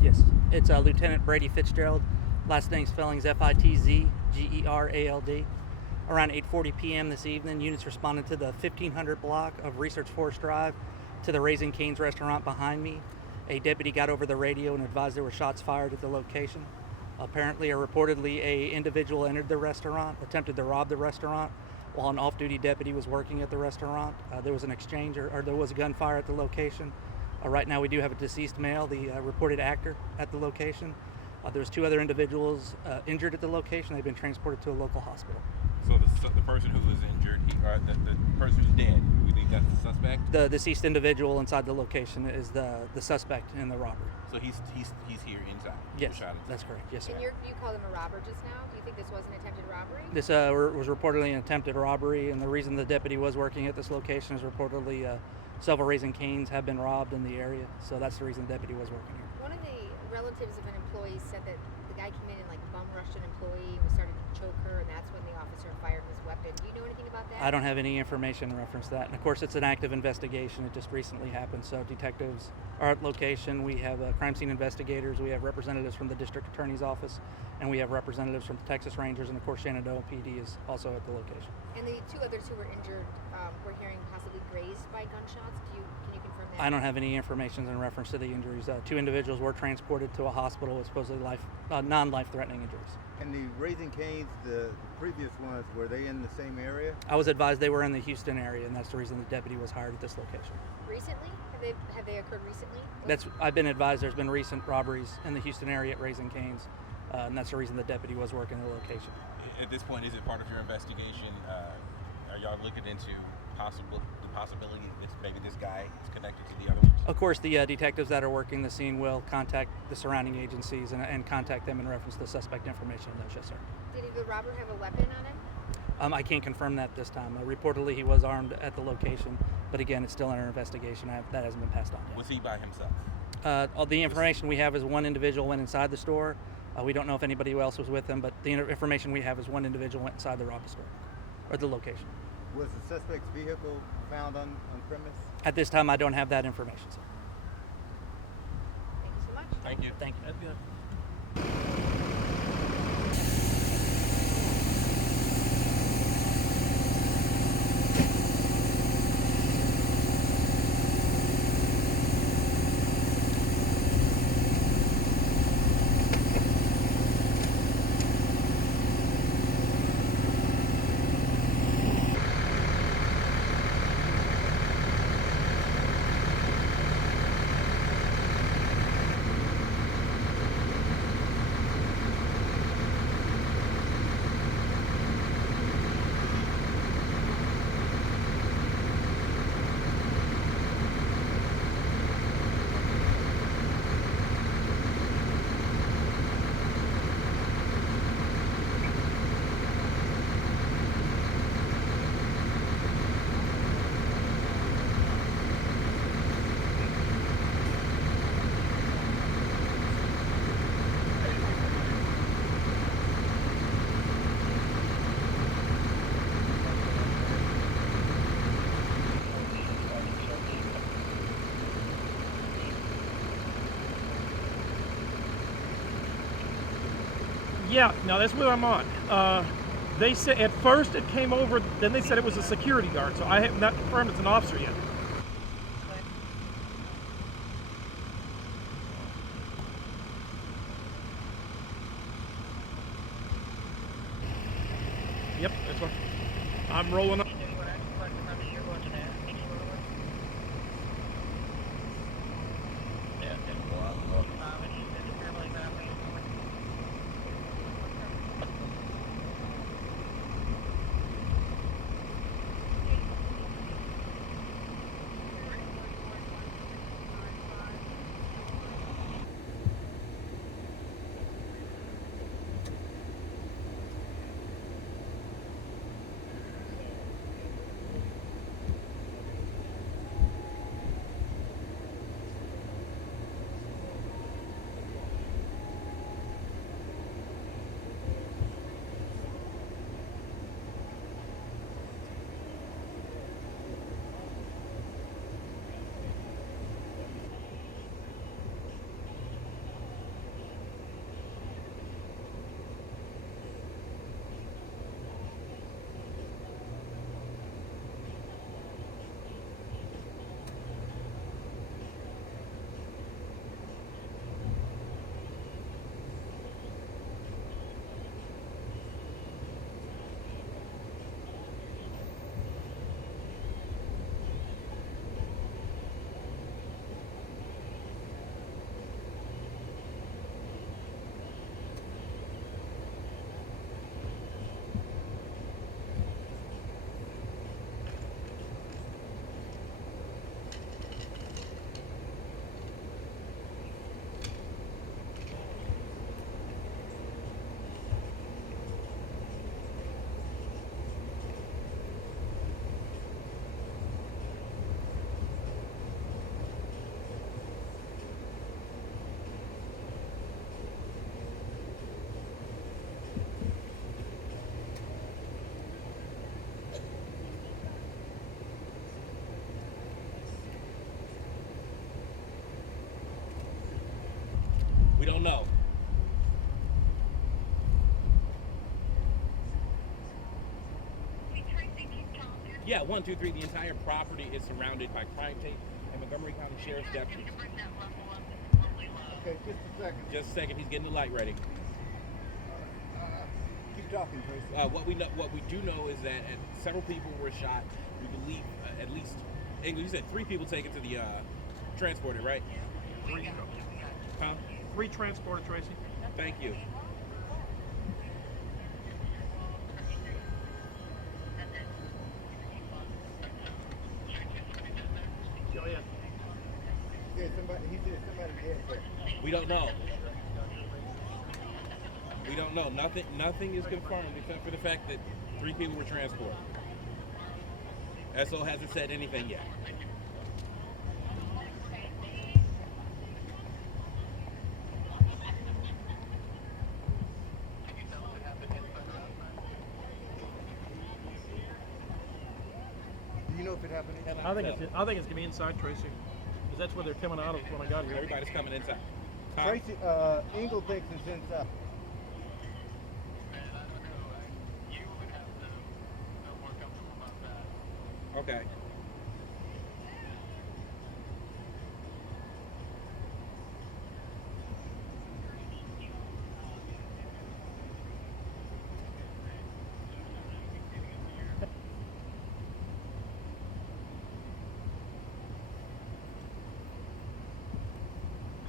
Yes, it's Lieutenant Brady Fitzgerald. Last name spelling's Fitzgerald. Around 8:40 p.m. this evening, units responded to the 1500 block of Research Forest Drive to the Raising Cane's restaurant behind me. A deputy got over the radio and advised there were shots fired at the location. Apparently or reportedly, a individual entered the restaurant, attempted to rob the restaurant while an off-duty deputy was working at the restaurant. There was an exchange or there was a gunfire at the location. Right now we do have a deceased male, the reported actor, at the location. There's two other individuals injured at the location. They've been transported to a local hospital. So the person who was injured, the person who's dead, we think that's the suspect? The deceased individual inside the location is the suspect in the robbery. So he's here inside? Yes, that's correct. Yes, sir. And you called him a robber just now? Do you think this was an attempted robbery? This was reportedly an attempted robbery, and the reason the deputy was working at this location is reportedly several Raising Cane's have been robbed in the area, so that's the reason the deputy was working here. One of the relatives of an employee said that the guy came in and bum rushed an employee and was starting to choke her, and that's when the officer fired his weapon. Do you know anything about that? I don't have any information in reference to that. And of course, it's an active investigation. It just recently happened. So detectives are at location. We have crime scene investigators. We have representatives from the district attorney's office, and we have representatives from the Texas Rangers, and of course, Shenandoah PD is also at the location. And the two others who were injured were hearing possibly grazed by gunshots. Can you confirm that? I don't have any information in reference to the injuries. Two individuals were transported to a hospital with supposedly non-life-threatening injuries. And the Raising Cane's, the previous ones, were they in the same area? I was advised they were in the Houston area, and that's the reason the deputy was hired at this location. Recently? Have they occurred recently? I've been advised there's been recent robberies in the Houston area at Raising Cane's, and that's the reason the deputy was working the location. At this point, is it part of your investigation? Are y'all looking into the possibility that maybe this guy is connected to the other ones? Of course, the detectives that are working the scene will contact the surrounding agencies and contact them in reference to the suspect information in those, yes, sir. Did the robber have a weapon on him? I can't confirm that this time. Reportedly, he was armed at the location, but again, it's still under investigation. That hasn't been passed on yet. Was he by himself? All the information we have is one individual went inside the store. We don't know if anybody else was with him, but the information we have is one individual went inside the robbed store, or the location. Was the suspect's vehicle found on premise? At this time, I don't have that information, sir. Thank you so much. Thank you. Thank you. That's good. Yeah, no, that's what I'm on. They said at first it came over, then they said it was a security guard, so I have not confirmed it's an officer yet. Yep, that's what I'm rolling up. Yeah, 1, 2, 3. The entire property is surrounded by crime tape and Montgomery County Sheriff's deputies. Okay, just a second. Just a second, he's getting the light ready. Keep talking, Tracy. What we do know is that several people were shot. We believe at least, Engle, you said 3 people taken to the transported, right? 3. Huh? 3 transported, Tracy. Thank you. Go ahead. He said somebody dead there. We don't know. We don't know. Nothing is confirmed except for the fact that 3 people were transported. SO hasn't said anything yet. Do you know if it happened? I think it's gonna be inside, Tracy, because that's where they're coming out of when I got here. Everybody's coming inside. Huh? Tracy, Engle thinks it's inside. Okay.